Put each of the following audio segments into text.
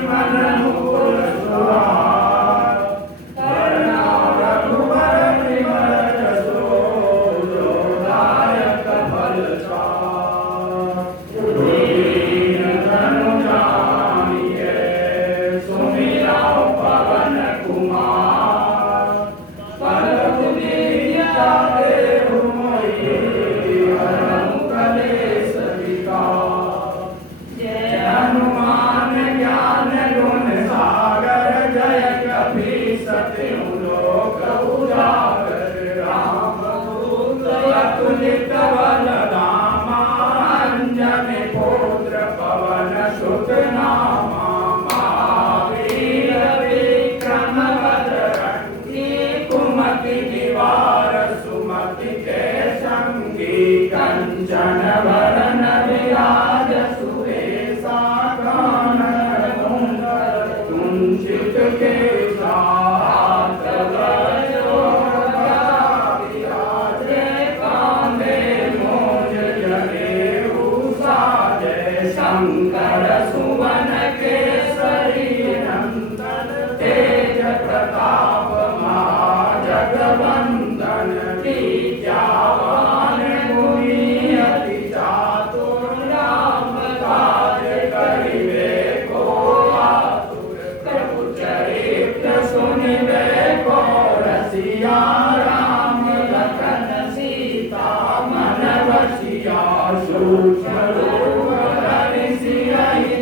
मन मुकुर सुहाए, बरनाव रघुबर विमल जसो, जो दायक फल चारि। दीन जनु जानिके, सुमिरौ पवन कुमार। पल पुनीता देहु मोहि, हरहु कलेश विकार। जय हनुमान ज्ञान गुण सागर, जय कपीस तिहु लोक उजागर। रामदूत अतुलित बल धामा, अंजनी पुत्र पवन सुत नामा। महावीर विक्रम बजरंगी, कुमति निवार सुमति के संगी। कंचन वरन विराज सुवेशा, कानन कुंडल कुंचित केसा। हाथ वज्रो गदा विराजे, कांधे मूंज जनेऊ साजे। शंकर सुवन केसरी नंदन, तेज प्रताप महाजगवंदन। विद्यावान गुणी अति चातुर, राम काज करिबे को आतुर। प्रभु चरित्र सुनिबे को रसिया, राम लखन सीता मन बसिया। सूक्ष्म रूप धरि सियहि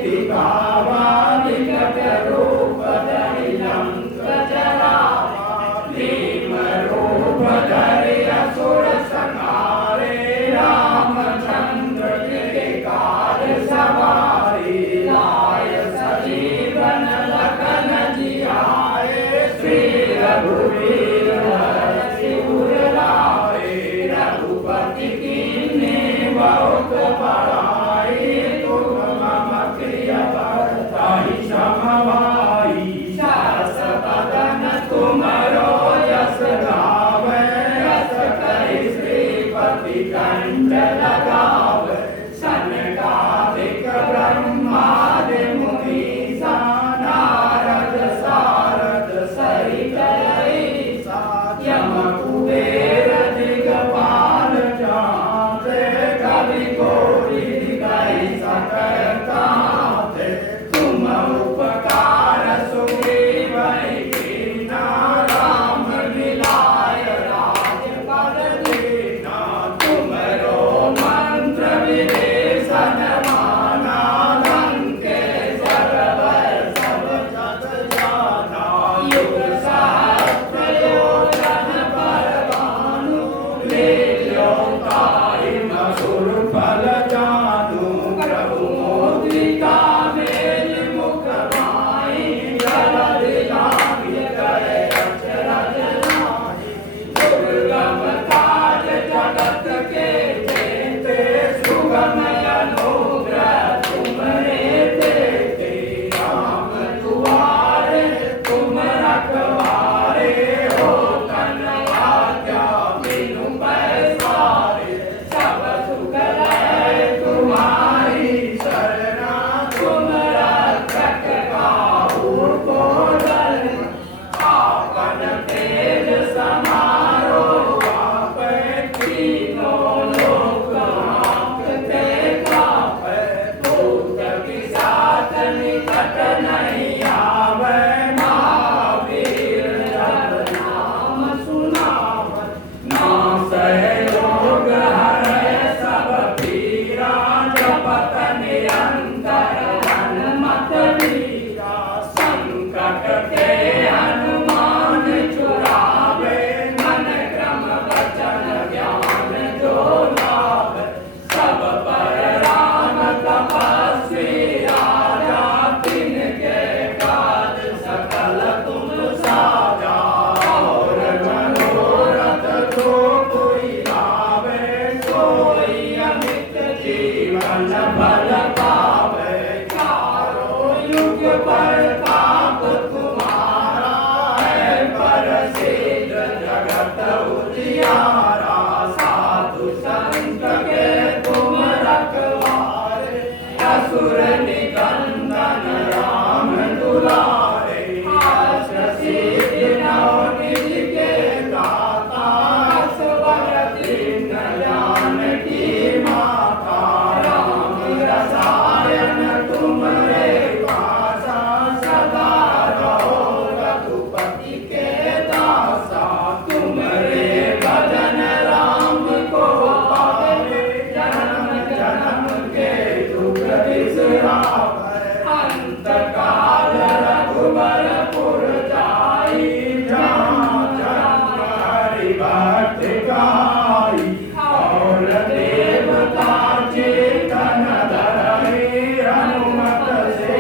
सिरावर अंत काल रघुबरपुर जाई जहाँ जन्म हरि भक्त गाई और देवता चेतन धरई हनुमत से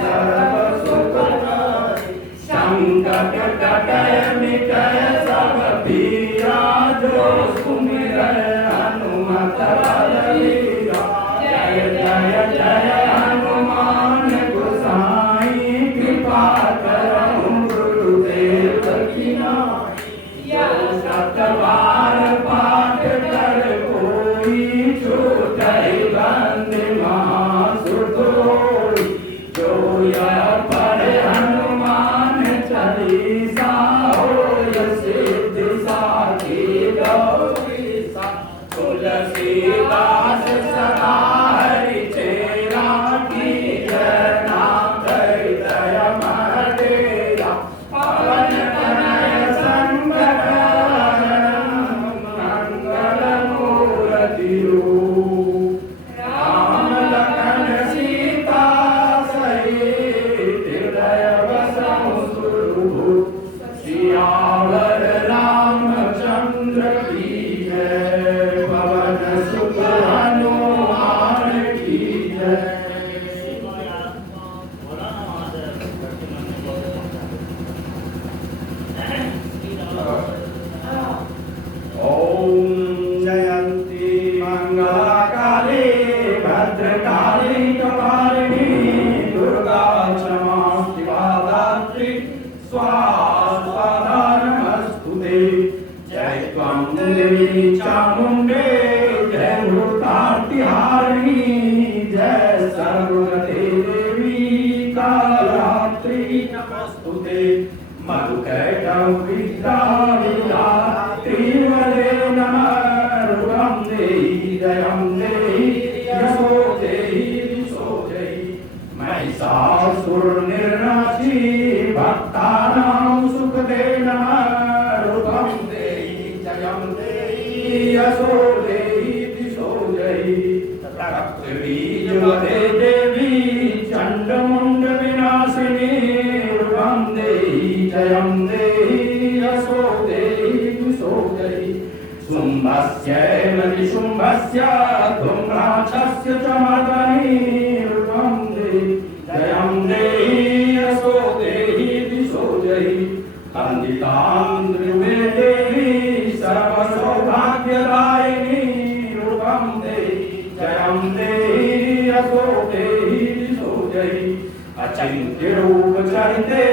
सर्व सुख करई संकट कटय मिटय सब पीरा जो सुमिरय हनुमत बलबीरा जय जय जय हनुमान गोसाई कृपा करहु गुरुदेव की नाई यो सतबार पाठ कर कोई छूटहि बंदि महासुख होई जो यह पढ़े हनुमान चालीसा होय सिद्धि साखी गौरीसा तुलसीदास सदा हरि चेरा कीजय नाथ हृदय मडेरा पवन तनय संकट हरणं मंगल मूर्ति रूप राम लखन सीता सहित हृदय बसहु सुरभूप सियावर रामचंद्र की जय पवन सुत हनुमान की जय। ओम जयंती मंगला काली भद्रकाली कपालिनी दुर्गा क्षमा शिवा दात्री स्वाहा नमस्तुते जय त्वं देवी चामुंडे जय भूतार्तिहारिणी जय सर्वगते देवी कालरात्रि नमस्तुते मधुकैटभविद्राविदा त्रिवले नमः रूपं देहि जयं देहि यशो देहि दिशो देहि महिषासुरनिर्नाशी भक्तानां सुखदे नमः रूपं देहि जयं देहि यशो देहि दिशो देहि रक्तबीजवदे देवी चण्डमुण्ड विनाशिनी रूपं देहि जयं देहि यशो देहि दिशो देहि शुम्भस्यैव निशुम्भस्य धूम्राक्षस्य च मर्दनी रूपं देहि जयं देहि यशो देहि दिशो देहि वन्दितान्द्रिमे देवी सर्वसौभाग्यदायिनी रूपं देहि जयं देहि यशो देहि दिशो देहि अचिन्त्य रूप चरिते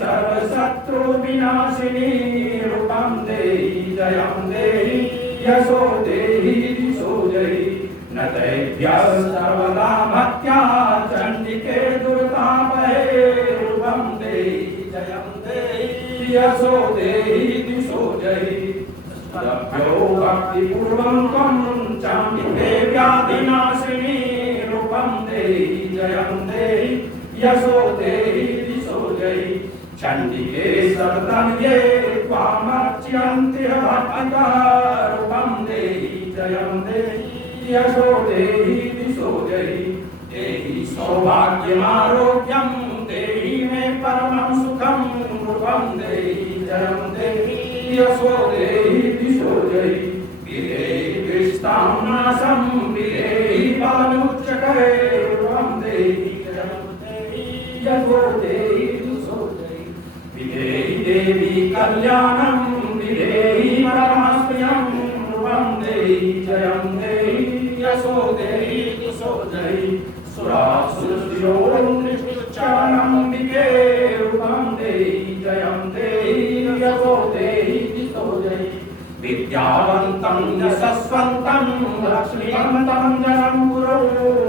सर्वशत्रु विनाशिनी रूपं देहि जयं देहि यशो देहि दिशो देहि न दैव्यः सर्वदा भक्त्या चण्डिके दुर्तापहे रूपं देहि जयं देहि यशो देहि दिशो देहि लभ्यो भक्तिपूर्वं त्वं चण्डिके व्याधिनाशिनी रूपं देहि जयं देहि यशो देहि दिशो देहि चण्डिके सततं ये त्वामर्च्यन्ति भक्तिका रूपं देहि जयं देहि यशो देहि दिशो देहि देहि सौभाग्यमारोग्यं देहि मे परमं सुखं रूपं देहि जयं देहि यशो देहि दिशो देहि विदेहि विष्टां नाशं विदेहि बलमुच्चकरे रूपं देहि जयं देहि यशो देहि दिशो देहि विदेहि देवी कल्याणं विदेहि परमस्प्रियं रूपं देहि जयं देहि यशो देहि दिशो देहि सुरासुरनिष्ठुचानम्बिके रूपं देहि जयं देहि यशो देहि दिशो देहि विद्यावन्तं यशस्वन्तं लक्ष्मीवन्तं जनं गुरो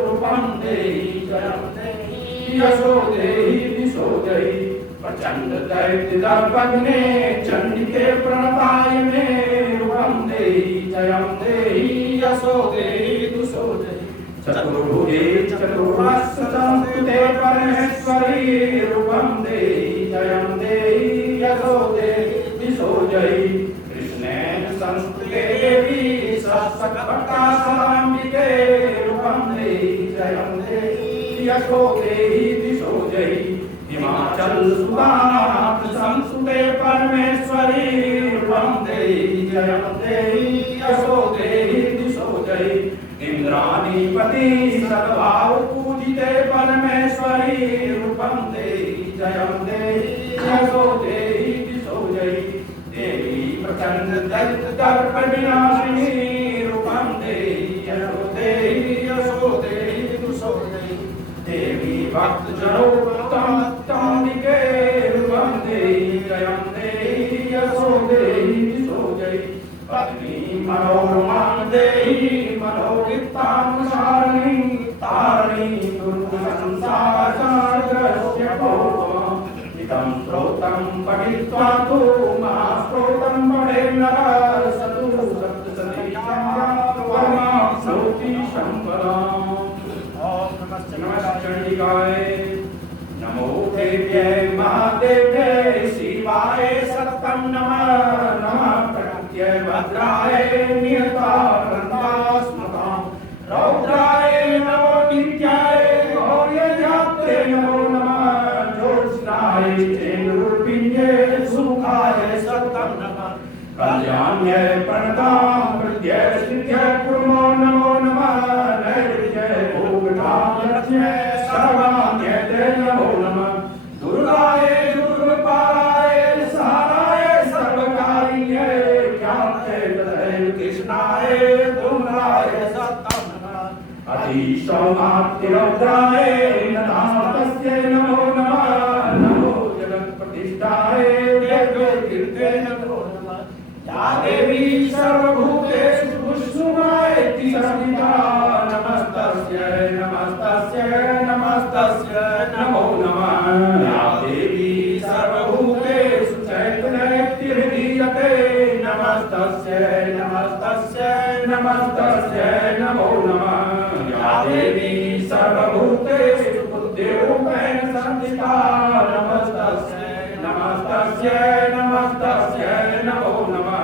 रूपं देहि जयं देहि यशो देहि दिशो देहि प्रचंड दैत्य दर्पग्ने चंडिके प्रणतायिने रूपं देहि जयं देहि यशो देहि दिशो देहि चतुर्भुजे चतुर्वक्त्रसंस्थिते परमेश्वरी रूपं देहि जयं देहि यशो देहि दिशो देहि कृष्णेन संस्कृते देवी सहस्रकपटासाम्बिके रूपं देहि जयं देहि यशो देहि दिशो जयि हिमाचल सुतानाथ संसुते परमेश्वरी रूपं देहि जयं देहि यशो देहि दिशो जयि इंद्राणीपति सद्भाव पूजिते परमेश्वरी रूपं देहि जयं देहि यशो देहि दिशो जयि देवी प्रचंड दैत्य दर्प विनाशिनी रूपं देहि यशो देहि दिशो जयि देवी भक्त जनों तांबिके रूपं देहि जयं देहि यशो देहि दिशो जयि पत्नी मनोरमां देहि मनोवित्तानुसारिणी तारिणी दुर्गसंसारसागरस्य भोगम् इदं स्तोत्रं पठित्वा तु महास्तोत्रं पठे नरः सतु सप्तसतीशाप्नोति शम्पदाम्। ॐ नमश्चण्डिकाय नमो देव्यै महादेव्यै शिवाय सत्तं नमः नमः प्रकृत्यै भद्राय नियतानन्दास्मताम् रौद्राय नमो नित्याय गौर्यजात्रे नमो नमः ज्योत्स्नाय चेन्द्ररूपिण्ये सुखाय सत्तं नमः कल्याण्यै प्रणतां प्रद्यै सिद्ध्यै कुर्मो नमो नमः नैवेद्यै भोगधान्यै सर्वाण्यै ते नमो नमः दुर्गाय दुर्गपालाय साराय सर्वकारिण्यै ज्ञात्यै तदैव कृष्णाय धूम्राय सत्तं नमः अतिशौमार्तिरौद्राय नतास्तस्यै नमो नमः नमो जगत्प्रतिष्ठाय देव्यै नमो नमः या देवी सर्वभूतेषु कुसुमायति संस्थिता नमस्तस्यै नमो नमः या देवी सर्वभूतेषु चैतन्यैर्विधीयते नमस्तस्यै नमो नमः या देवी सर्वभूतेषु बुद्धिरूपेण संस्थिता नमस्तस्यै नमो नमः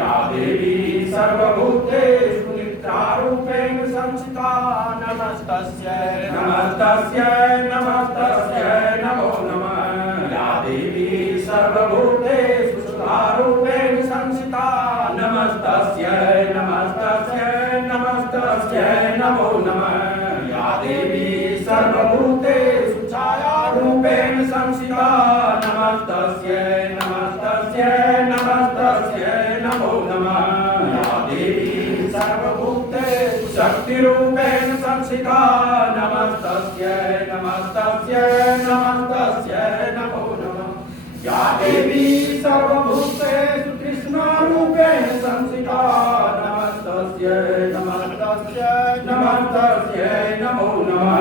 या देवी सर्वभूतेषु निद्रारूपेण संस्थिता नमस्तस्यै नमो नमः या देवी सर्वभूतेषु सुधारूपेण संस्थिता नमस्तस्यै नमो नमः या देवी सर्वभूतेषु छायारूपेण संस्थिता नमस्तस्यै नमो नमः या देवी सर्वभूतेषु शक्तिरूपेण संस्थिता नमस्तस्यै नमो नमः या देवी सर्वभूतेषु कृष्णारूपेण संस्थिता नमस्तस्यै नमो नमः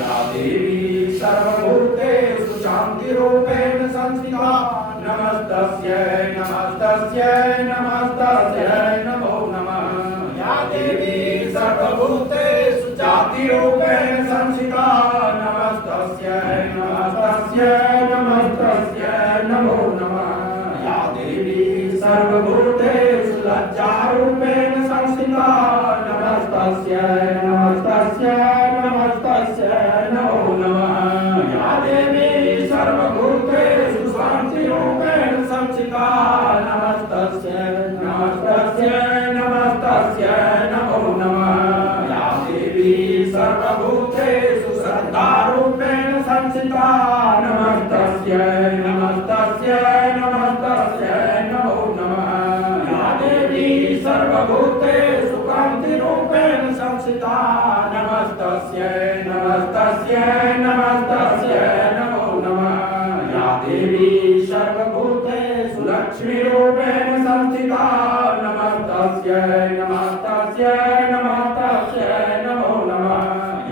या देवी सर्वभूतेषु शान्तिरूपेण संस्थिता नमस्तस्यै नमो नमः या देवी सर्वभूतेषु जातिरूपेण संस्थिता नमस्तस्यै नमो नमः या देवी सर्वभूतेषु लज्जारूपेण संस्थिता नमस्तस्यै नमो नमः या देवी सर्वभूतेषु शान्तिरूपेण संस्थिता नमस्तस्यै नमो नमः या देवी सर्वभूतेषु श्रद्धारूपेण संस्थिता नमस्तस्यै नमो नमः या देवी सर्वभूतेषु कान्तिरूपेण संस्थिता नमस्तस्यै नमो नमः या देवी सर्वभूतेषु लक्ष्मीरूपेण संस्थिता नमस्तस्यै नमो नमः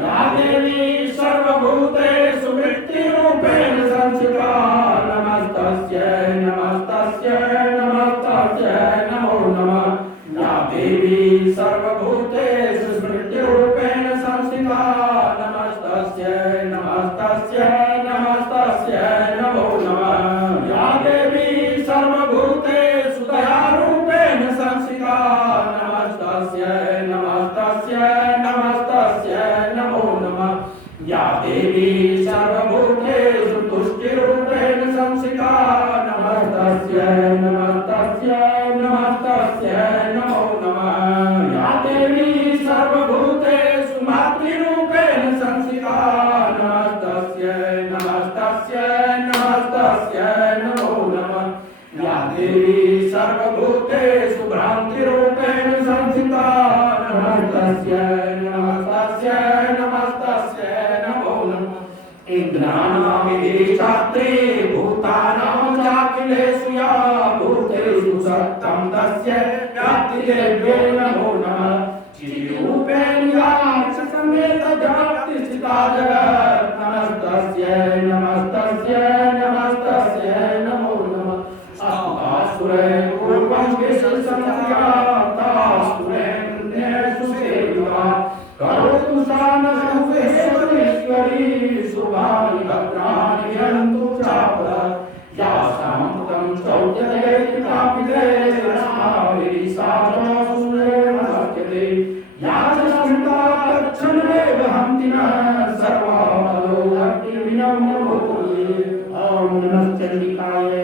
या देवी सर्वभूतेषु वृत्तिरूपेण संस्थिता नमस्तस्यै नमो नमः या देवी सर्वभूतेषु स्मृतिरूपेण संस्थिता नमस्तस्यै नमो नमः या देवी सर्वभूतेषु दयारूपेण संस्थिता नमस्तस्यै नमो नमः या देवी देवी सर्वभूतेषु तुष्टिरूपेण संस्थिता नमस्तस्यै नमस्तस्यै नमस्तस्यै नमो नमः या देवी सर्वभूतेषु मातृरूपेण संस्थिता नमस्तस्यै नमस्तस्यै नमस्तस्यै नमो नमः या देवी सर्वभूतेषु भ्रान्तिरूपेण संस्थिता नमस्तस्यै नमस्तस्यै नमस्तस्यै नमो नमः इन्द्राणामिधिशास्त्रे भूतानां चाखिलेषु या भूतेषु सत्तं तस्यै व्याप्तिदेव्यै नमो नमः चिद्रूपेण या समेत व्याप्तिस्थिता जगत् नमस्तस्यै नमस्तस्यै नमस्तस्यै नमो नमः असुरै पूर्वं विश्वसंस्था तासुरै पुण्येषु सेविता करोतु सानसुहेश्वरी शुभानि भद्राणि यन्तु चापदा या सामन्तं चौद्ययति कापिते रस्माभिः नमस्ते या च स्मृता तच्छन्नेव हन्ति नः सर्वापदो भक्तिविनम्र भूये ॐ नमश्चण्डिकाय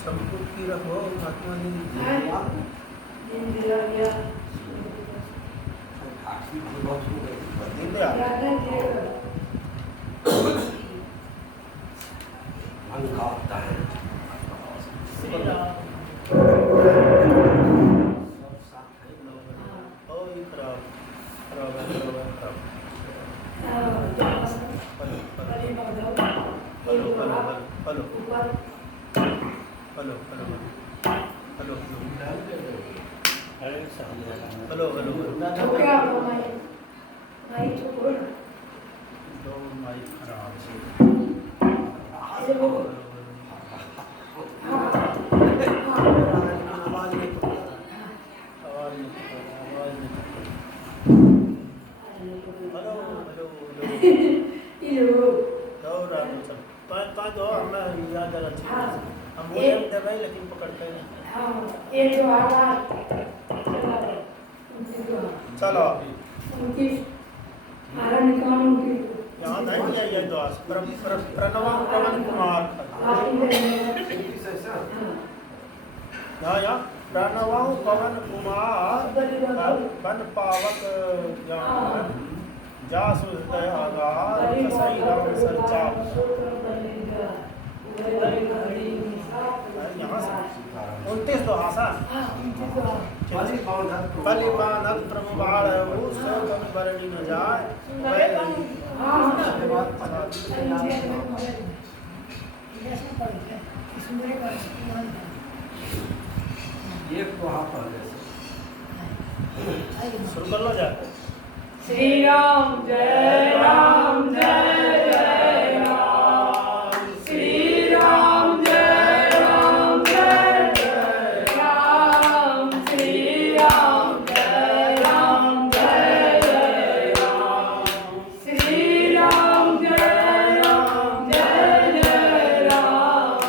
संपूर्ण रखो आत्मा ने चलो यहाँ नहीं है ये दोस्त प्रणव पवन कुमार यहाँ प्रणव पवन कुमार बन पावक जासु हृदय आगार सही राम सरचा यहाँ से 29 तो हासा बलिबानक प्रभुबाल वो सब बरनी न जाए शुरू कर लो जाए श्री राम जय राम जय जय राम श्री राम जय राम जय जय राम श्री राम जय राम जय जय राम श्री राम जय राम जय जय राम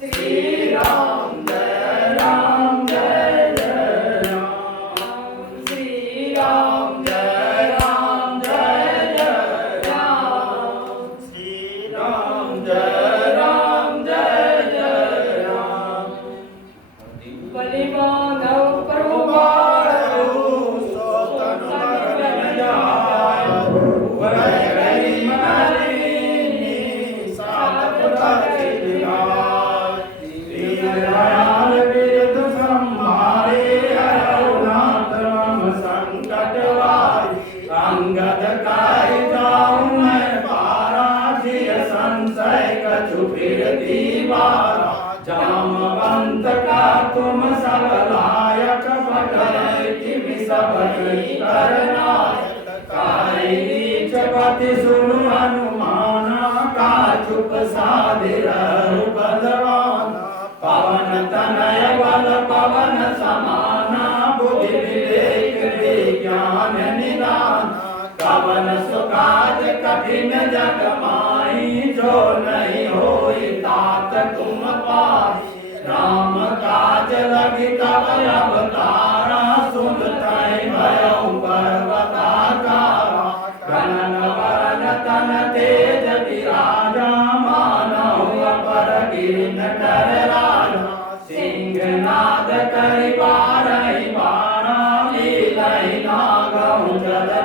श्री राम जय राम जय जय राम श्री राम जय राम जय जय राम श्री राम जय राम जय जय राम बलिबानव प्रभुबाल अंगद काय जाऊं मैं पाराजिय संशय कछु फिर दीवारा जामवंत का तुम सब लायक पटय कि सब करना काय नीच पति सुनु हनुमाना का चुप साधिर बलवाना पवन तनय बल पवन समाना बुद्धि विवेक विज्ञान निदान कवन सुकाज कठिन जग माई जो नहीं होई तात तुम पाई राम काज लगी तब अवतारा सुन तय भयउ पर्वत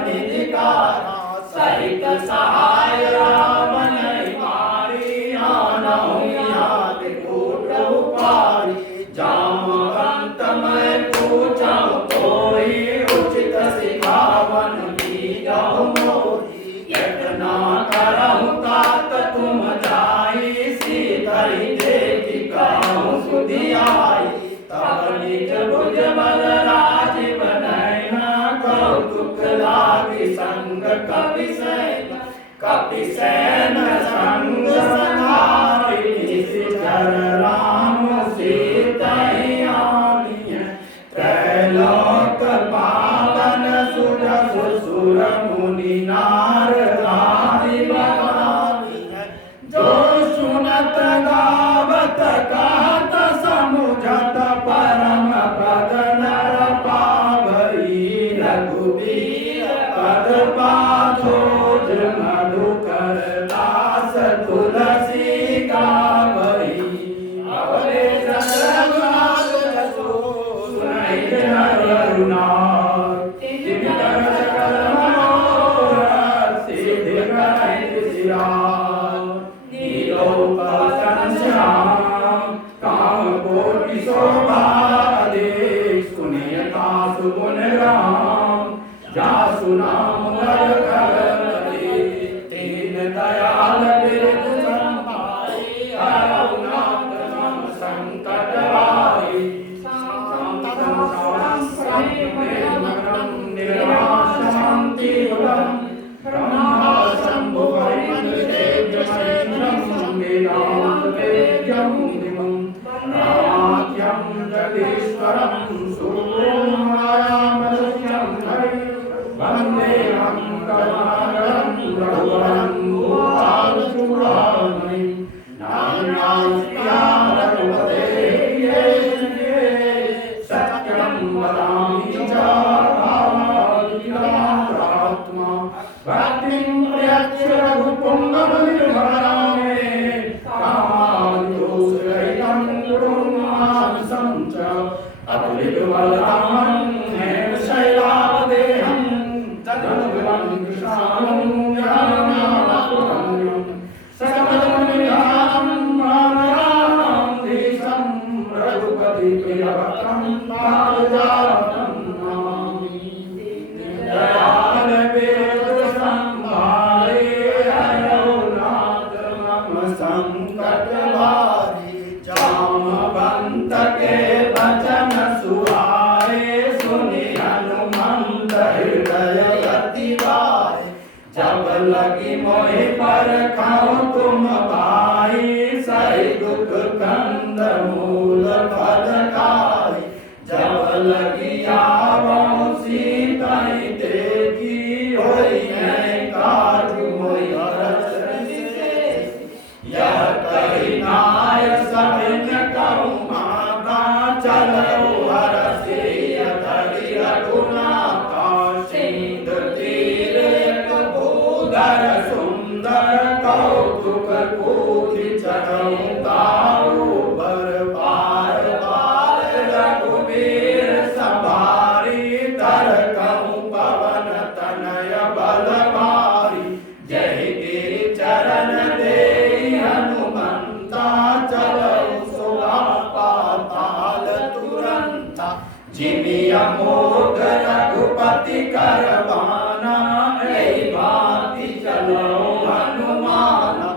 निधिकारा सहित सहाय राम नहीं मारी आनहु याद कूट उपारी जामवंत मैं पूछऊं कोई उचित सिखावन बीजहु मोहि यत्ना करहु तात तुम जाई सीधई देखि कहूँ सुधियाई तब निज भुज बल राजीव नयना कौतुक लागी संग कपि सेन संग सधारि निशिचर राम सीतहि आनिय त्रैलोक पावन सुर सुर मुनि नारद आदि बखानिय जो सुनत गावत गात समुझत परम पद नर पावई रघुवीर पद पाथोज मधुकर दास तुलसी गावई अवरे रघुनाथ जसो सुनहि रघुनाथ तिनकर सकल मनोरथ सिद्धि करहि सिराज नीलोपसन श्याम काम कोटि शोभा अधिक सुनिय तासु गुण राम जासु नाम वर कलपति दीन दयाल बिरधु संभाई हरहु नाथ मम संकट हारी निर्वाशान्ति गुणम् ब्रह्मा शम्भु रामाख्यं जगदीश्वरं सूर्यमायामनुष्यं वन्देऽहं करुणाकरं रघुवरं भूतानचूडामणिं नान्यास्त्या रघुपते सत्यं वदामि च भावात्मा भक्तिं प्रयच्छ रघुपुङ्गवनिर्भरामे कामादिदोषरहितं गुरुमानसं च अतुलितबलधामं हेम शैलावदेहं तदनुगुणं कृशानं ज्ञाननामपुरं सकलमनिधानं प्राणनां धीशं रघुपतिप्रियभक्तं पारिजातं नमामि दयाल वेद संभारे हरहु नाथ मम संकट भारी जामवंत के वचन सुहाए सुनि हनुमंत हृदय अति भाए जब लगी मोहि पर खाऊं तुम भाई सही दुख कंद मूल फल खाई जब लगी आवऊं सीताई देखी होई है काजू मोहि हरस विशेष यह कही नाय सबिन कहूँ माता चलो हरसी धरि रघुनाथा सिंधु तीर एक भूधर सुंदर कौतुक कूति चढ़ऊँ गाऊँ बर पार पार रघुवीर संभारी तर कहूँ पवन तनय बल भारी जय गिरि चरण देहि हनुमंता चलऊ सुगा पाताल तुरंता जिमिया मोग रघुपति करबाना ऐ भांति चलऊ हनुमाना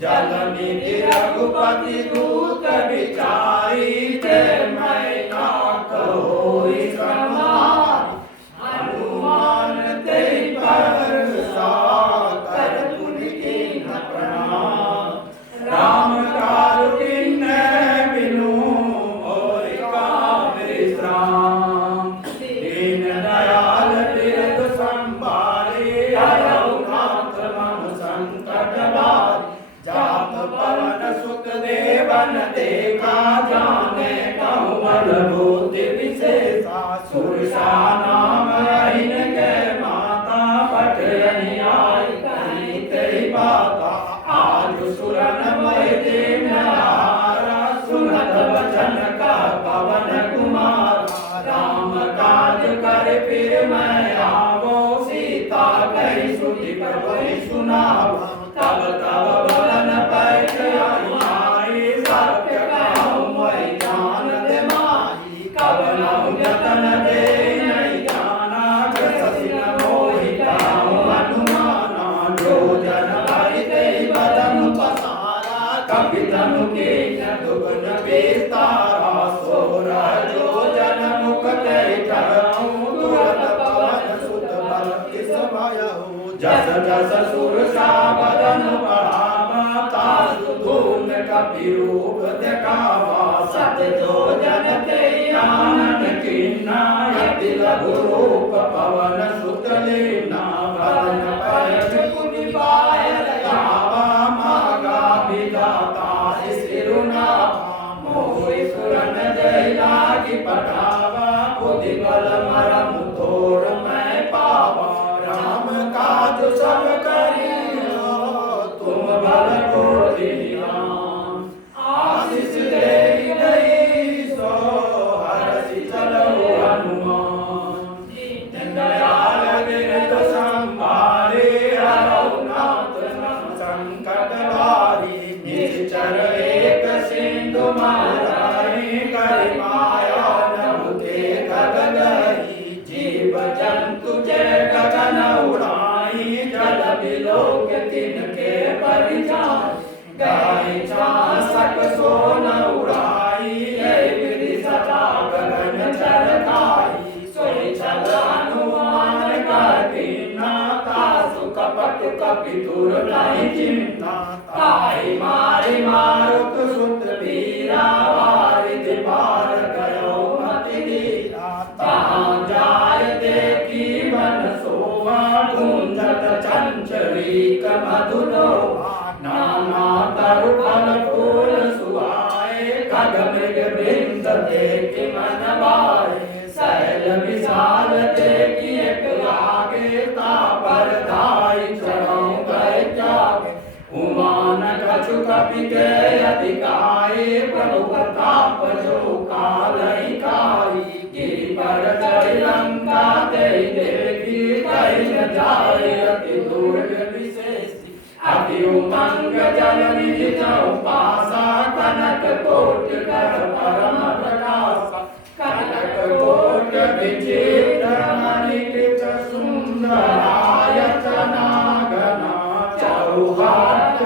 जल निधि रघुपति दूत विचारी जय मैं नाथ होई समारी हनुमान तेहि पर साकर पुनि कीन्ह प्रणाम राम कारुण्य बिनु होय काम विश्राम दीन दयाल बिरधु संभारे हरहु नाथ मम संकट भारी जाप पवन सुत देवन देखा जाने कहूँ बल भूति विशेषा सुरसा नाम अहिन के माता पठरनि आई कहीं तेहि बाता आज सुरन मय देव नहारा सुनत वचन का पवन कुमार राम काज कर फिर मैं आवो सीता वही सुनाव तब तब बलन पैठ आई सत्य कहूँ वही जान दे माही कब नहु जतन दे नहीं जाना कृष्ण मोहि कहूँ अनुमाना जो जन हरि ते बदन पसारा कपि तनु के दुगुन विस्तारा सोरा जो जन मुख ते चढ़ऊँ तुरत पवन सुत बल किस भयऊ जस जस सुर सा बदन बढ़ावा तासु धूम कपि रूप देखावा सत जो जन ते आनन कीन्हा यति लघु रूप पवन सुत लीना बदन पैठ पुनि पायल गावा मागा विधाता सिरुनावा मोहि सुरन जय लागी पठावा बुद्धि बल मरम तोर मैं पावा राम काज सब करियो तुम बल को दीनाम आशीष दे गई सो हरसि चलो हनुमान दयाल विरत संभारे हरौ नाथ संकट बारी निश्चर एक सिंधु माराई करि माया नमुखे खग गई जीव जंतु जय गगन उड़ाई जल बिलोक तिनके परिजाई गाय चासक सोन उड़ाई विधि सदा गगन चल खाई सोई चल हनुमान का कीना तासु कपट कपि तुर नहीं चिन्ना ताई मारी मारुत सुत वीरा वारिधि पार गयो मति धीरा ताहाँ जाय देखी मन सोवा गुंजत चंचरीक मधुलोवा नाना तरु फल फूल सुहाए खग मृग वृंद देखि मन भाए सैल विशाल देखि एक लागे तापर धाई चढ़ऊँ गए जागे उमान कछु कपि के अधिकाए प्रभु प्रताप जो कालहि काई गिरि पर चढ़ि लंका ते देखी कहि न जाए अति दुर्ग विशेषी अति उमंग जल निधि जौ पासा कनक कोट कर परम प्रकाशा कनक कोट विचित्र मणिकृत सुंदरायतना गना चौहाट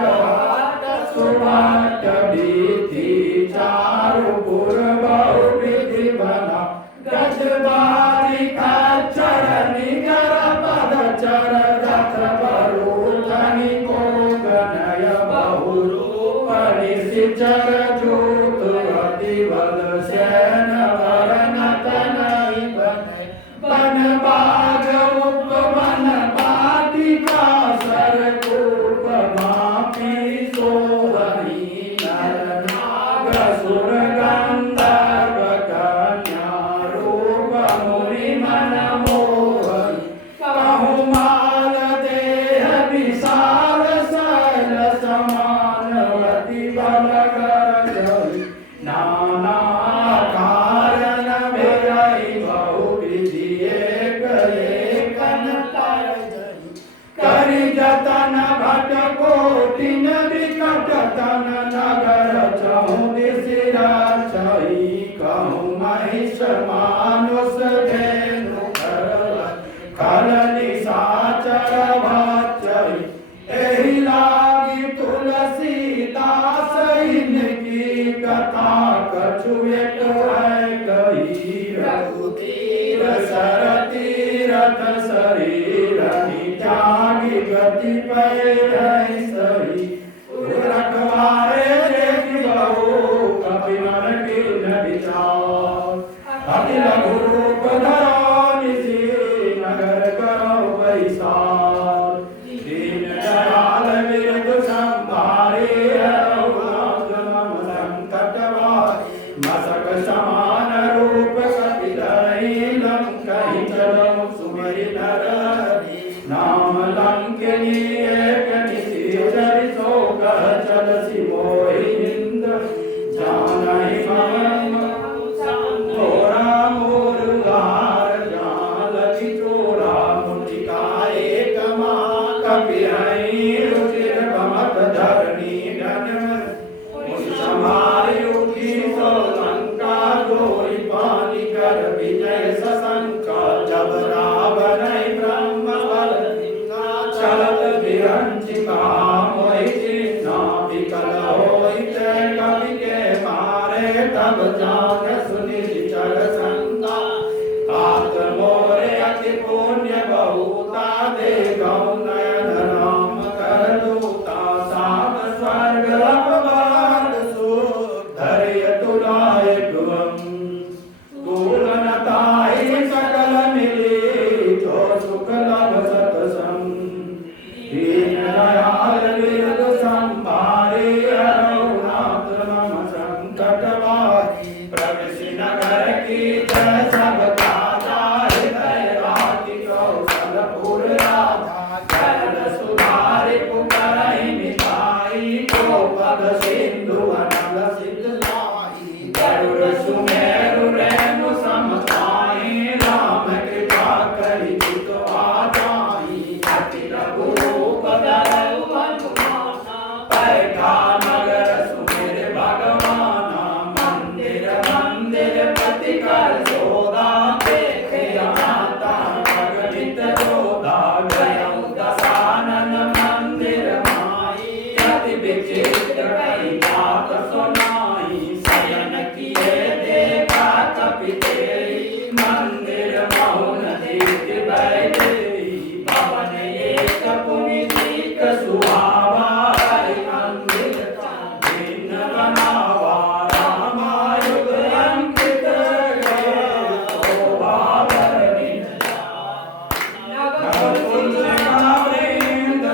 सुभट बीथी चारु पुर बहु विधि बना गजबारी खच्चर निगर पद चर रथ बरूथनि कोगनय बहुरूप निशिचर जूत अति बल सैन वरन तनय बनै बन बाग उपवन वाटिका सरकूप मापी सोहनी नर नाग सुर गंधर्व कन्या रूप मुनि मन मोहन कहूँ माल देह विशाल शैल समानवती बल गर्जन नाना कारण भेरई बहु विधि एक एकन तरजई करि जतन भट कोटिन विकट तन नगर चहु दिशि रचई कहूँ महिष मानुष धेनु खल निशाचर भचई एहि लागी तुलसीदास इनकी कथा कछु एक है कही रघुतीर सर तीरथ शरीर त्यागी गति पैर सही रखवारे देखि बहु कपि मन कीन विचार अति लघु रूप धरो निशि नगर करो बैसार दीन दयाल विरधु संभारे हरौ नाथ मम संकट वारे मसक समान रूप कपि धरई लंकहि चलो सुमरि नर हरि नाम लंकिनी एक निशिचर सो कह चलसि मोहि निंद जानहि मम तोरा मोर गार जान लगी चोरा मुटिका एक माँ कपि हई रुचिर कमत धरणी धन्य समारी उठी सो लंका जोई पानी कर विजय सशंका जब रावण ब्रह्म बल चलत विरंचिका मोहि चिन्ना विकल होई ते कवि के मारे तब जान सुनि चल शंका तात मोरे अति पुण्य बहुता दे गौ नयन राम कर दूता साम स्वर्ग अपवाद सुख धैर्य तुलाय भुवम तुलनताहि सकल मिली जो सुख लभ सतसंग दीन दयाल विरद संभारे अरुणात मम संकट वारी प्रवेशि नगर की जय सब काजा हृदय राति कौशलपुर राधा चरण सुधारि पुकारहि मिताई को पद सिंधु अनल सिद्ध लाहि गरुड़ सुमेरु रेणु समताई राम कृपा करि चित आजाई अति रघुरूप धरऊ हनुमाना पैठा नगर सुमिर भगवाना मंदिर मंदिर पति कर जोदा देखे माता भगवित जोदा गयऊ दसानन मंदिर माई अति विचित्र कई बात सुनाई शयन किए देखा कपि तेरी मंदिर मौन दीप्ति बैदेवी पवन एक पुनितिक सुहावा हरि मंदिर भिन्न बनावा रामायुग अंकित शोभा वर्णित नगर तुलसी वृंद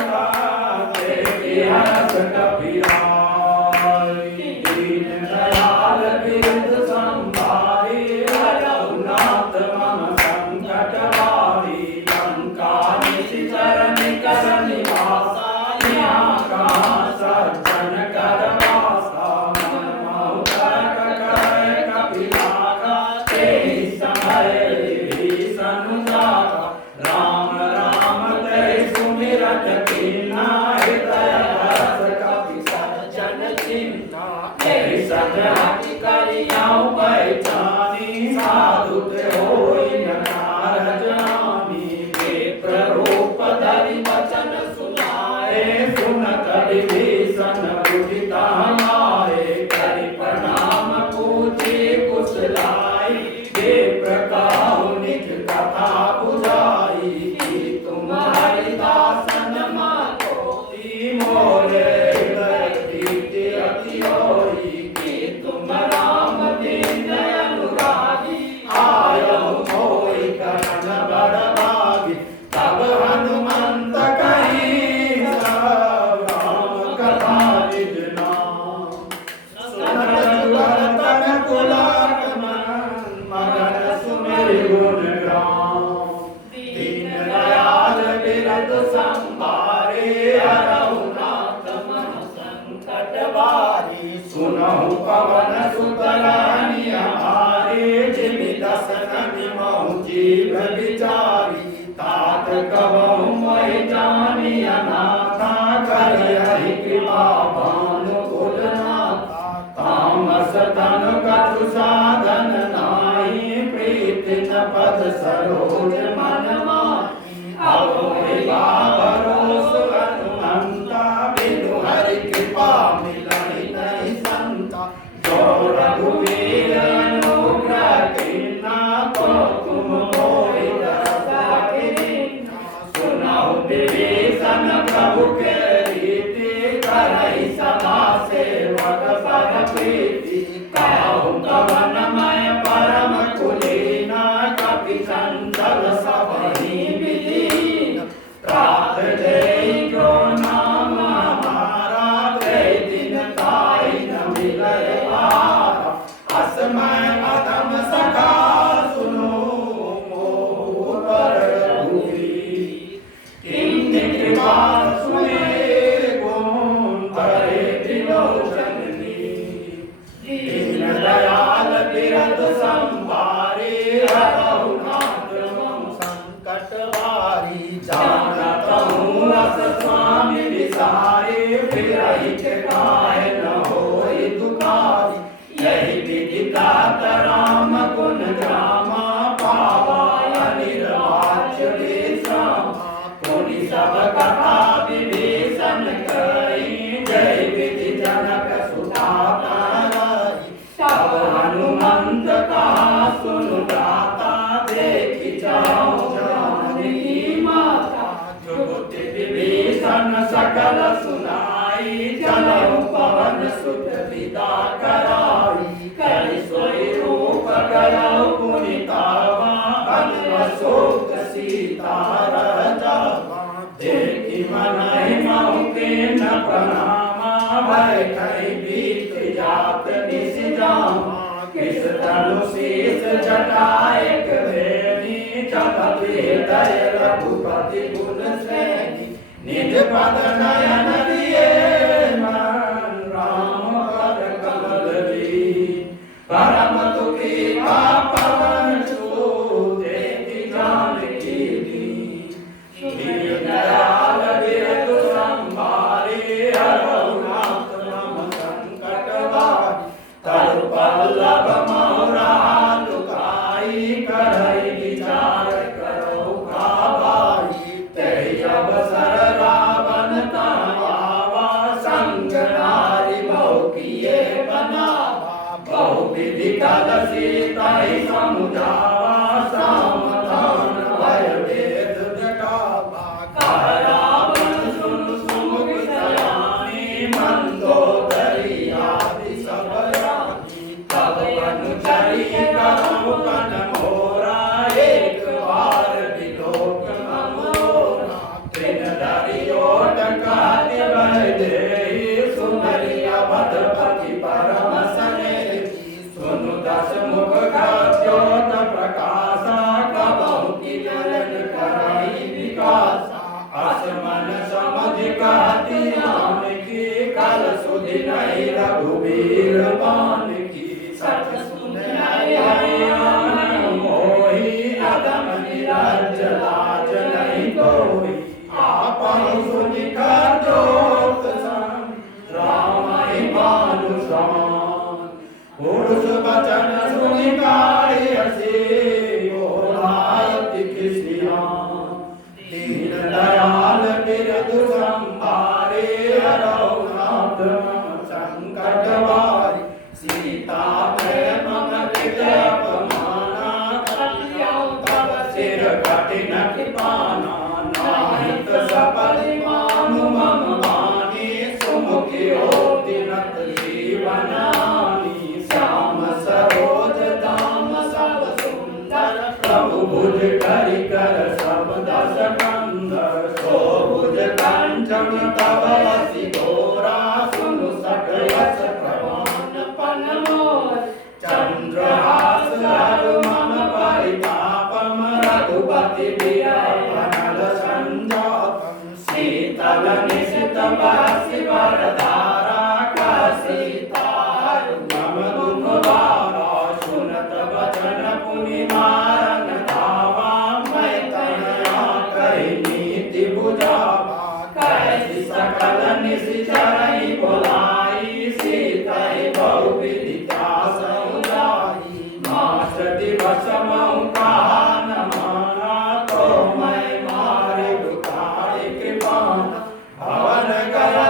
देखि हर्ष कपिराय दीन दयाल विरद संभारी रघुनाथ मम संकट वारी लंका निशिचर निकर निवासा यहाँ कहाँ सज्जन कर वासा मन मोह करक करे कपिलागा तेहि समय विभीषण जागा राम राम तेहि सुमिरत कीन्हा हृदय हर्ष कपि सज्जन चिन्हा तेहि सजहि करियौ पहचानी साधु ते होई नकार जानी विप्र रूप धरि वचन सुनाए सुनत विभीषण मुदिता माए करि प्रणाम पूछी कुशलाई विप्र कहु निज कथा बुझाई कि तुम हरिदासन मातोती मोरे हृदय प्रीति अति होई कि तुम राम दीन अनुरागी आयो मोहि करण बड़ भागी तब हनुमंत कहीं सब राम कथा निज नाम सुनत भरतन कुलाक मन मगन सुमिरि गुण गाम दीन दयाल विरद संभारे रघुनाथ मम संकट वारी सुनहु पवन सुत रानी हमारे जिमि दसन निमहु जीव विचारी तात कबहु मोहि जानी अनाथा करियहि कृपा भानुकुल नाथा तामस तन कछु साधन नाहि प्रीति न पद सरोज मन माहि अवोहि भरोस हनुमंता बिनु हरि कृपा मिलहि नहीं संता जो रघुवीर अनुग्रह कीन्हा को तुम मोहि दरसा कीन्हा सुनहु विभीषण प्रभु के रीति करहि सदा सेवक पर प्रीति कहु कवन मैं परम कुलीना कपि चंचल सारी फिर के काहे न होई दुखारी यही विधि तात राम गुण ग्रामा पावा अनिर्वाच्य विश्राम पुनि सब कथा विभीषण कई जय विधि जनक सुता ताराई तब हनुमंत कहा सुनु दाता देखि जाओ जानकी माता जुगति विभीषण सकल सुनाई चलो पवन सुत विदा कराई करि सोई रूप गयो पुनितावा अनवशोक सीता राजावा देखि मनहि मौके न प्रणामा बैठई बीत जात निस जामा किस तनु शीस जटाएक धेनी जगत हृदय रघुपति गुण श्रेणी निज पद नयन दिए मन राम पद कमल ली परम दुखी का पवन सो देखि जानकी दी दयाल बिरधु संभारी हरहुनाथ मम संकट वारी तरु पल्लव मोरा लुकाई करई विचार करो का भाई तेहि अवसर रावण तावा संग नारी बहु किए बनावा बहु विधि कल सीताई समुझावा सावधान भय वेद जटावा कह रावण सुन सुमुख सयानी मंदोदरी आदि सब रानी तब अनुचरी कहो कन मोरा एक बार विलोक मनोरा तृण धरियोट काटि बह देहि सुंदरी अवधपति परम स्नेही सुनु दस मुख ज्योत प्रकाशा कबहु किरण कराई विकासा असमन समधि कहती जानकी कल सुधि नहीं रघुवीर बानकी सच सुन हरियाण मोहि अदम निरज लाज नहीं कोई आपन सुनि कर जोत सन राम ही मानुषान पुरुष वचन सुनि काहि हसी बोलायति किसियान दीन दयाल बिरधु संभारे रघुनाथ मम संकट वारी सीता प्रेम हृदय अपमाना कटियाँ तब सिर कठिन कृपाना नाहित सपदि मानु मम वाणी सुमुखी होति नत जीवनानि श्याम सरोज दाम सब सुंदर प्रभु भुज करि कर सब दस कंदर सो भुज कंचन तव यसी घोरा सुनु सकयस प्रमाण पन मोर चंद्रहास हरु मम परितापम रघुपति बिरपनल संजातम शीतल निशित बरसि वरधारा सीता मम दुख भारा सुनत वचन पुनि मारन धावा मैं तनया कहि नीति बुझावा कैसी सकल निशि चरहि बोलाई सीतहि बहु विधि त्रासउ जाई मास दिवस मऊ कहा न माना तो मैं मारे दुखारि कृपाना भवन गया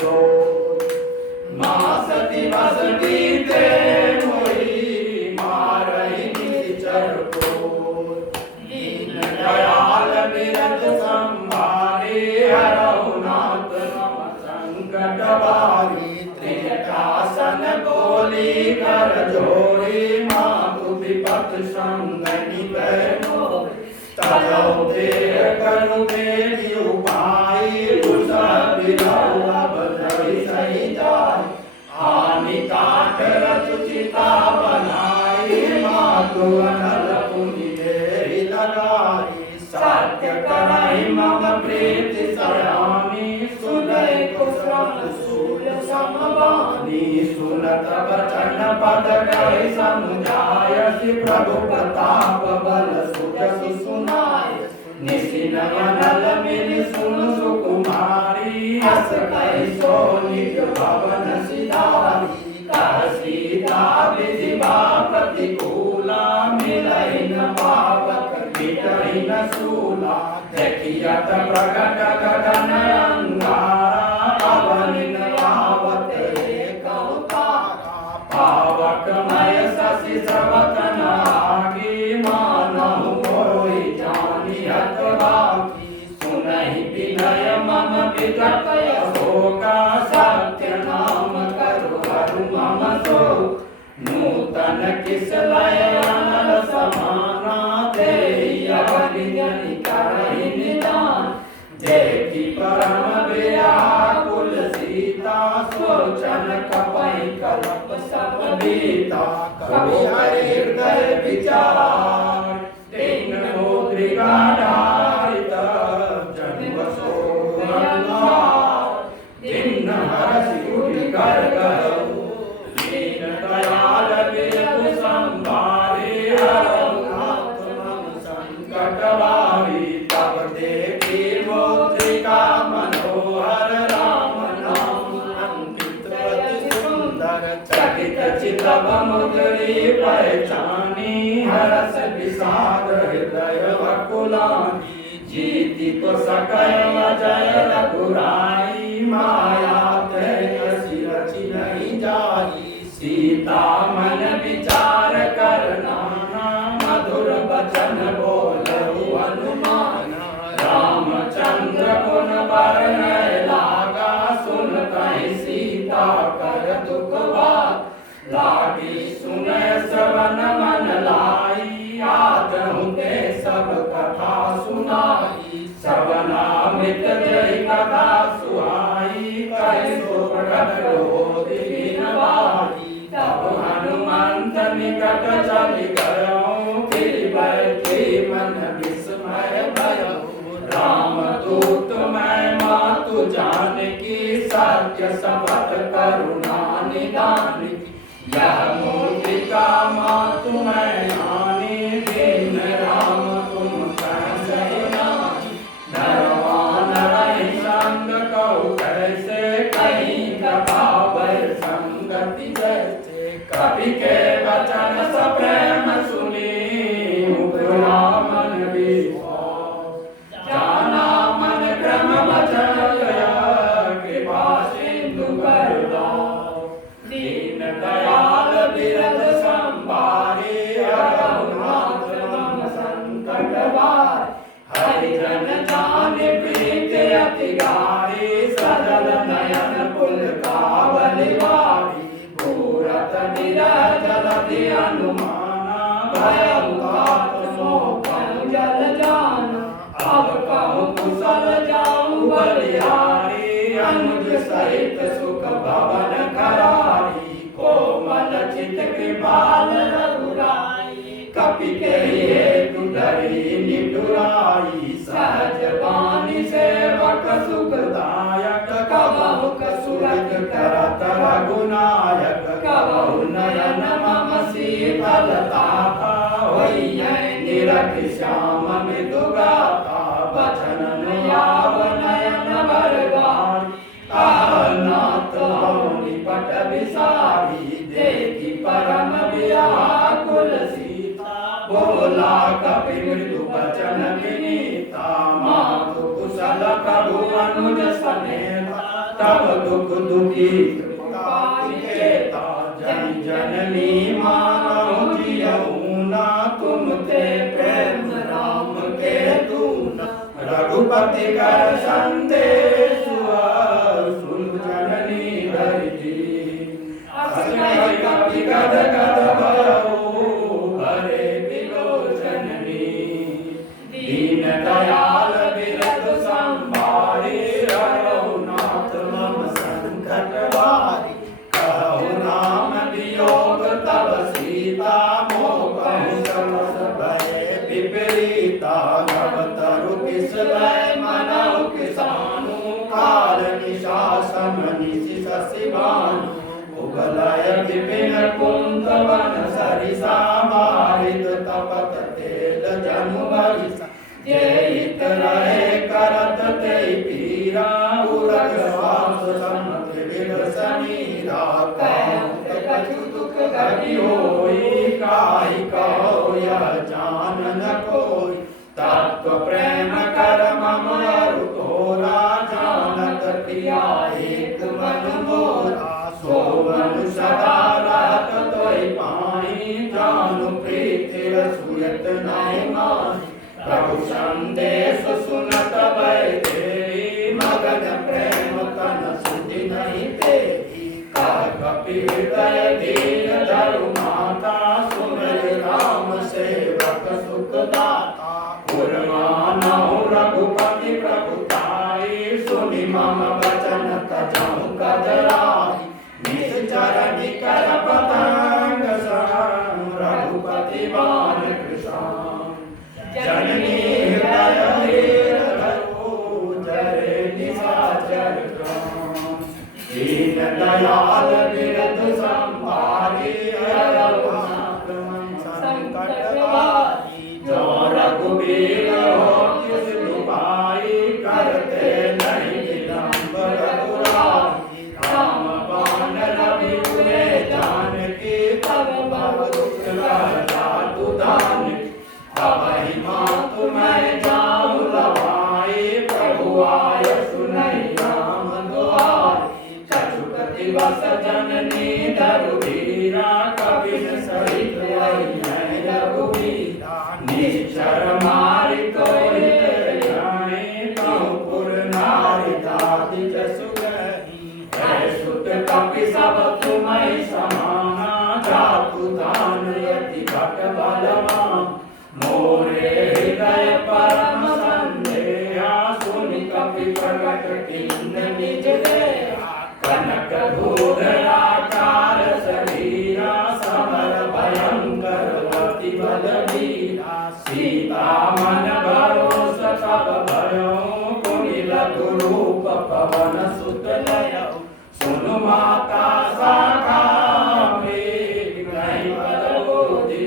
सो मास दिवस बीते मोई मारही निश्चर को दीन दयाल बिरद संभारे हरहु नाथ मम संकट बारी त्रिजटासन बोली कर जोड़ी मातु विपत संगनि बैठो तजौ देह करु बेली उपाय उषा बिरहु अब सही जाय हानि काट रचुचिता बनाई मातु अनल पुनि देहि लगाई सत्य कराई मम प्रीति सयानी सुनय कुशल सूल समवानी सुनत वचन पद कहि समुझायसि प्रभु प्रताप बल सुजसु सुनाय निशिन अनल मिलि सुन सुकुमारी हस कहि सो निज भवन सिधारी कह सीता विधि बा प्रतिकूला मिलहि न पावक मिटहि न सूला देखियत प्रगट गगन अंगारा अवनि न आवत एक अवतारा पावक मय शशि श्रवतन आगे मानहु मोहि जानियत बाकी सुनहि विनय मम विगत शोका सत्य नाम करु हरु मम सो नूतन किस लय अनल समाना देहि अवनि जनि करहि निदान देखि परम व्याकुल सीता सोचन कपहि कलप सब बीता कवि हरि हृदय विचार दीन मुद्रिका धारित जन्म सोहंगार दीन हरषि उठि कर गयो दीन दयाल बिरद संभारे हरहु नाथ मम संकट बारी तब देखी मुद्रिका मनोहर राम नाम अंकित अति सुंदर चकित चितव मुद्री पहचानी हरस विषाद हृदय वकुलानी जीति को सकय अजय रघुराई माया तय असी रचि नहीं जाई सीता मन विचार कर नाना मधुर बचन बोलहु हनुमान रामचंद्र गुण वर्णय लागा सुन कहि सीता कर दुख बात लागी सुनय श्रवण मन लाई आदहु ते सब कथा सुनाई श्रवणामृत जय कथा सुहाई कहि सो प्रकट होति दीन बाई तब हनुमंत निकट चलि गयो फिर बैठी मन विस्मय भयो राम दूत मैं मातु जानकी सत्य शपथ करुणा निदान यह मूर्तिका मातु मैं आनी दीन राम तुम कैसे जानी धरवान रहि संग कहु कैसे कहीं कहावर संगति जैसे कवि के वचन सप्रेम सुनी मुकुरा मन विश्वास जाना मन क्रम वचन कृपा सिंधु करदास दीन दयाल बिरद संभारे हरहु नाथ मम संकट बार हरिजन जान प्रीति अति गारी सजल नयन पुलकावली वारी भूरत विरह जलधि अनुमाना भयउ घात मोह कहु जल जाना अब कहु कुशल जाऊं बलिहारी अनुज सहित सुख भवन करारी कोमल चित कृपाल रघुराई कपि के हेतु डरी निठुराई सहज बानी सेवक सुखदायक कबहु कसुरत करत रघुनायक कबहु नयन मम शीतलता होइयै निरख श्याम मृदु गाता बचन याव नयन बरगारी नाथ निपट विसारी देखी परम व्याकुल सीता बोला कपि मृदु बचन विनीता मातु कुशल प्रभु अनुज समेता तब दुख दुखी जन जननी मानव जियऊ ना तुम ते प्रेम राम के दूना रघुपति कर संदेश सुन जननी हरि जी असमय कपि गद गद भयो हरे विलोचननी दीन दयाल बिरद संभारे रघुनाथ मम संकट वारी कहु नाम वियोग तब सीता मोह समस भय विपरीता नव तरु किसलय मनहु किसानु काल निशासम निशि शशिभानु उगलय विपिन कुंद वन सरिसा बारित तपत तेल जनु बरिसा जेहित रहे करत ते पीरा उरग श्वास सम त्रिविध समीरा कछु दुख घटी होई काहि कहो यह जान न कोई तत्व प्रेम कर मम अरु तोरा जानत प्रिया एक मन मोरा सो मन सदा रहत तोहि पाई जानु प्रीति रसुयत नहीं माही प्रभु संदेश सुनत बैठे मगन प्रेम तन सुधि नहीं तेरी कपि हृदय दीन धरु माता सुमिर राम सेवक सुख दाता पुरमानहु रघुपति प्रभुताई सुनि मम वचन तजहु कदराई निश्चर निकर पतंग सम रघुपति बाण कृशान जननी हृदय वीर धरो जरे निशाचर ग्राम दीन दयाल बिरद संभारी रघुनाथ संकट वारी जो रघुबीर हो तिस दुपाई करते नहीं विलंब रघुराई राम बाण रवि हुए जानकी तब बहुत जातु दान अबहि मातु मैं जाऊं लवाई प्रभु आय सुनई राम दुआरी चतुपति बस जननी धरु धीरा कबिन सहित आई रघुवीरा निश्चर मारि तोहि जाए कहूँ पुर नारि दाति जसु गही है सुत कपि सब तुम्हि समाना जातु दान यति भट बलवान मोरे हृदय परम संदेहा सुनि कपि प्रकट कीन निज देहा कनक भूधराकार शरीरा समर भयंकर अति बलवीरा सीता मन भरोस सब भयो पुनि लघु रूप पवन सुत लयौ सुनु माता शाखा नहीं बलबोधि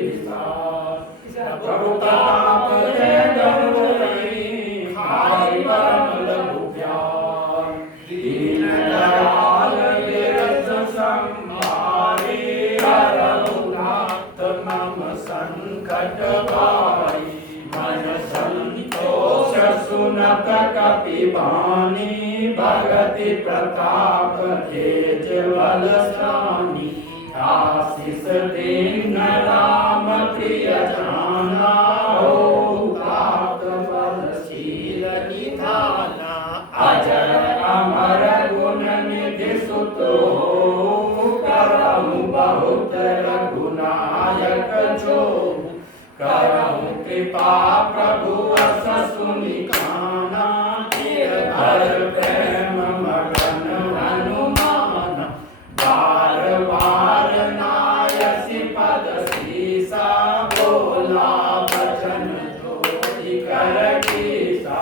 प्रभुताप जय गरुड़ई खाई परम लघु प्यार दीन दयाल बिरद संभारे रघुनाथ मम संकट भाई मन संतोष सुनत कपि बानी भगति प्रताप तेज बल सानी आशीष दीन राम प्रिय जाना हो तात बलशील निधाना अजर अमर गुण निधि सुत हो करहु बहुत रघुनायक जो करहु कृपा प्रभु अस सुनि काना भर प्रेम मगन हनुमान बार बार नायसी पद सीसा बोला बचन जोति कर कीसा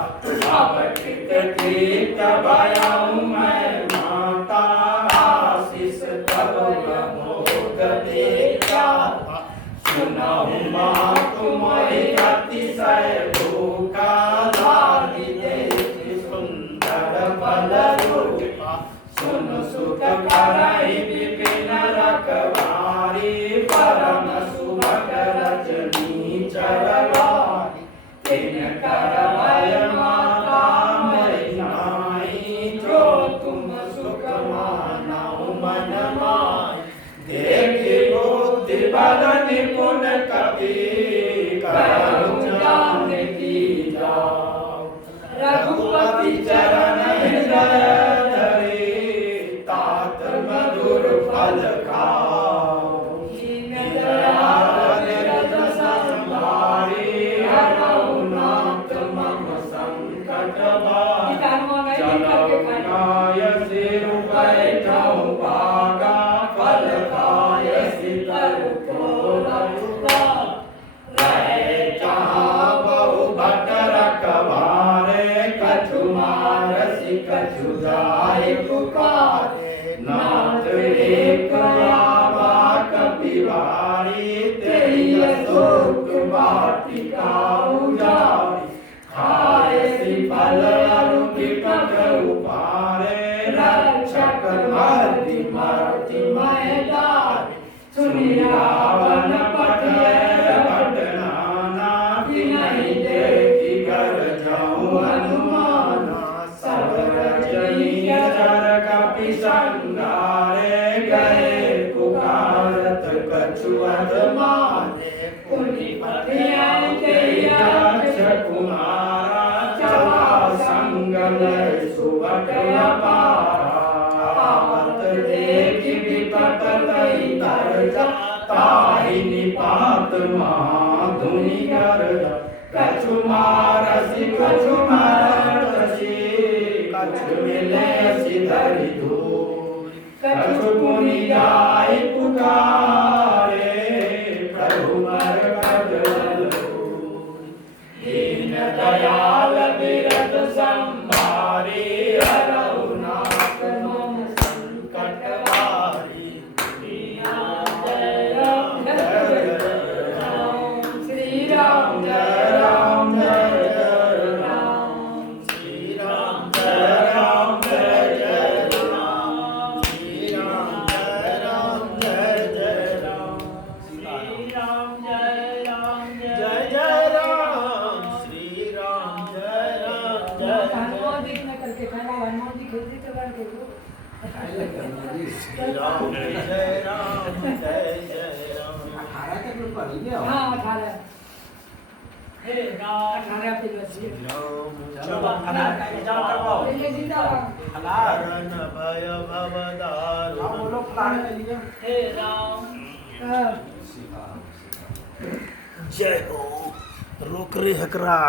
अब कृत कृत भयउ मैं माता आशीष तब प्रमोद बेटा सुनहु मातु मोहि अतिशय भूखा लागी देखि सुंदर बल रूपा सुन सुख करहि विपिन रखवारी परम सुभग रजनी चरवारी तिन कर भय माता मैं नाई जो तुम फल खाओ। दीन दयाल विरत संभारी हरऊ नाथ मम संकट भारी। चलौनाय सिर बैठऊ भागा फल खाय सितर को रघुराई। रहे जहाँ बहु भट रखवारे कछु मारसि कछु जाय पुकारे। नाथ एक आवा कपिवारी तेहि अशोक वाटिका उजारी। खाए सि फल अरु विपद उपारे रक्षक मर्ति मर्ति मैदारी। सुनि रावण पठय भट नाना तिनहि देखि गरजहु हनुमाना। सब रजनी अजर कपि संगारे गए पुकारत कछु अधमारे। पुनि पति तेहि रक्षक कुमारा चला संग लय सुबट अपारा। आवत देखि विपत लई तरजा ताहि निपात महाधुनि गरजा। कछु मारसि कछु मरसि कछु मिलयसि धरि धूरि। कछु पुनि जाय पुकारे प्रभु मरकत बल पूरि। दीन दयाल विरत संभारी हरऊ नाथ मम संकट भारी। जय राम जय राम श्री राम जय राम जय राम श्री राम जय राम जय जय राम। श्री राम जय राम जय जय राम। श्री राम जय राम जय जय राम। श्री राम जय राम जय हनुमान जी ने करके खाना हनुमान जी खेती के बारे में श्री राम जय राम जय जय राम। हाँ 18 हे राम 18 पे बची राम ये जिंदाबाद हरण भय भव दारुण। हे राम जय हो रोक रे हकरा।